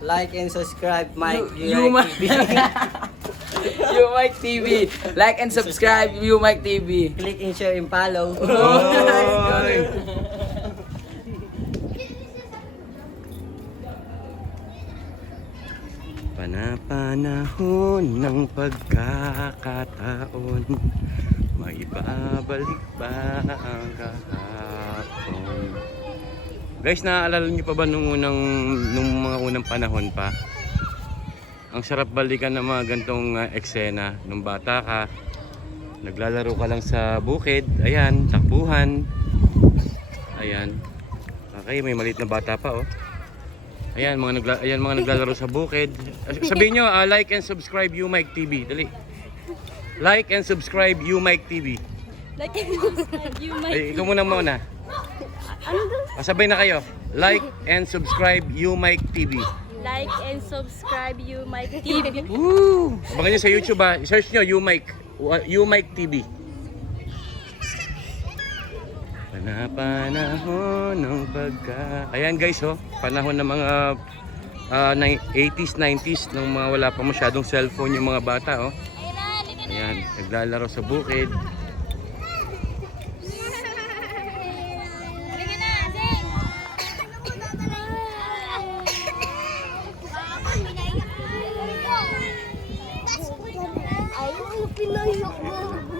Like and subscribe Mike You Mike You Mike TV. Like and subscribe You Mike TV. Click and share and follow. Oy! Panapanahon ng pagkakataon, may babalik ba ang kahapon? Guys, naaalala niyo pa ba nung mga unang panahon pa? Ang sarap balikan ng mga gantong eksena nung bata ka. Naglalaro ka lang sa bukid, ayan, takbuhan. Ayan. Okay, may maliit na bata pa, oh. Ayan, mga naglalaro sa bukid. Sabihin nyo, like and subscribe You Mike TV. Dali. Like and subscribe You Mike TV. Like and subscribe You Mike Ay, ikaw muna. Sabay na kayo. Like and subscribe You Mike TV. Like and subscribe You Mike TV. Woo! Abangan nyo sa YouTube, ha. I-search nyo You Mike TV. Panahon ng Ayan guys, oh. Panahon ng mga 80s, 90s nung mga wala pa masyadong cellphone yung mga bata, oh. Ayan, naglalaro sa bukid.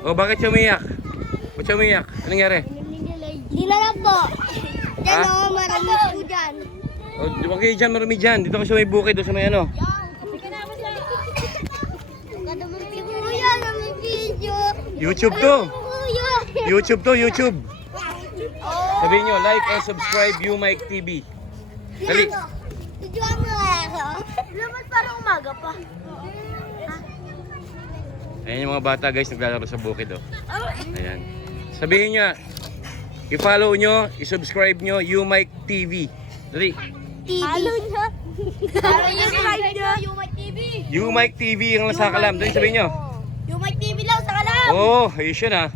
Oh, bakit siya umiyak? Ba't siya umiyak? Anong nangyari? Dinala po. Diyan Ha? o, marami po dyan. Oh, huwag kayo dyan, marami dyan. Dito ka sa may bukid, doon sa may ano. Kadaman si Kuya na may video. YouTube to. Kuya. YouTube to, YouTube. Sabihin nyo, like and subscribe You Mike TV. Dali. Video mo ako. Lumot parang umaga pa. Ayan yung mga bata guys, naglalaro sa bukid, oh. Ayan. Sabihin nyo, i-follow nyo, i-subscribe nyo You Mike TV. Dali. Halo niya. Halo niya. You Mike TV. You Mike TV ang nasa kalam. Dali, sabihin nyo. You Mike TV lang sa kalam. Oh, ayos yun, ha.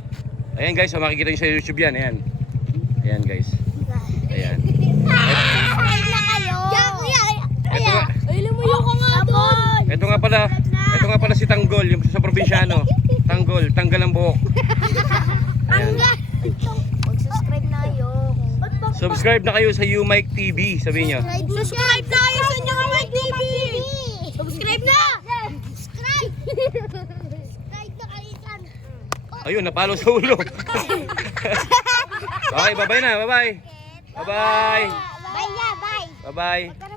Ayan guys, so makikita nyo sa YouTube yan. Ayan. Ayan guys. Ayan. Subscribe na kayo. Yan, kuya. Ito nga, Ay, lumuyo ka nga doon. ito nga pala si Tanggol, yung sa probinsyano. Tanggol, tanggal ang buhok. Ayan. Mag-subscribe na kayo. Subscribe na kayo sa You Mike TV, sabihin nyo. Subscribe na kayo sa You Mike TV. Subscribe na. Subscribe. Subscribe na kayo dyan. Ayun, napalo sa ulo. Okay, bye-bye na, bye-bye. Bye-bye. Bye. Bye. Bye-bye.